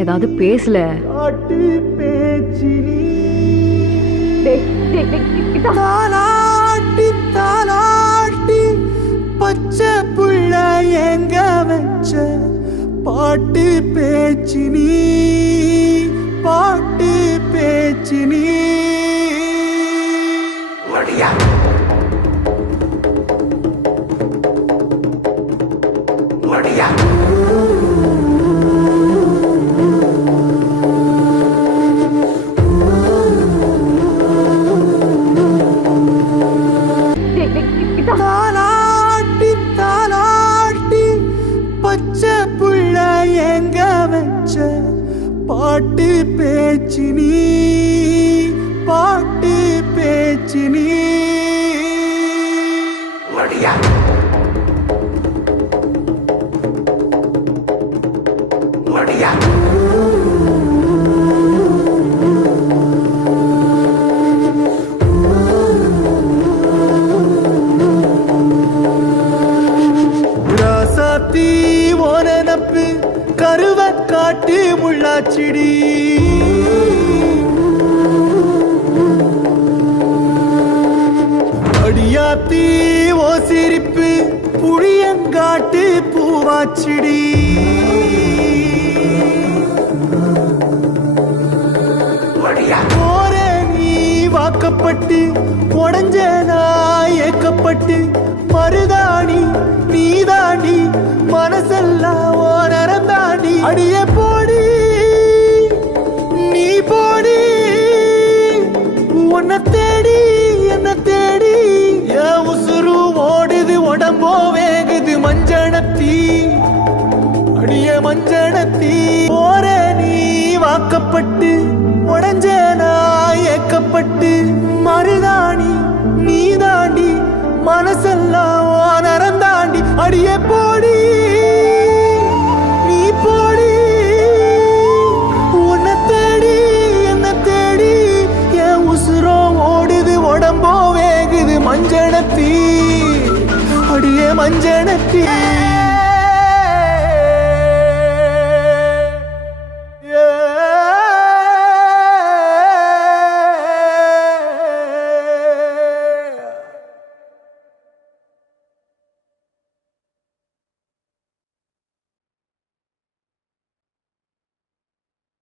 ஏதாவது பேசல. தாலாட்டி தாலாட்டி பச்சை புள்ள எங்க வச்ச பாட்டு பேச்சு நீ, பாட்டு பேச்சு நீ. தாலாட்டி தாலாட்டி பச்சை புள்ள எங்க வச்ச பாட்டு பேச்சு நீ, பாட்டு பேச்சு நீ. ராசாத்தி ஓனப்பு கருவ காட்டு முள்ளாச்சிடி, அடியாத்தி ஓ சிரிப்பு புளியங்காட்டு பூவாச்சிடி. போற நீ வாக்கப்பட்டு உடஞ்ச நான் ஏக்கப்பட்டு மருதாணி நீ தாண்டி மனசெல்லாம் ஓரம் தாண்டி. அடிய போடி நீ போடி உன்னை தேடி என்ன தேடி என் உசுரு ஓடுது உடம்போ வேகுது மஞ்சனத்தி, அடிய மஞ்சனத்தி. போற நீ வாக்கப்பட்டு உடஞ்ச நான் ஏக்கப்பட்டு மருதாணி நீ தாண்டி மனசெல்லாம் ஓரம் தாண்டி. அடிய போடி நீ போடி உன்னை தேடி என்ன தேடி என் உசுரோ ஓடுது உடம்போ வேகுது மஞ்சனத்தி, அடிய மஞ்சனத்தி.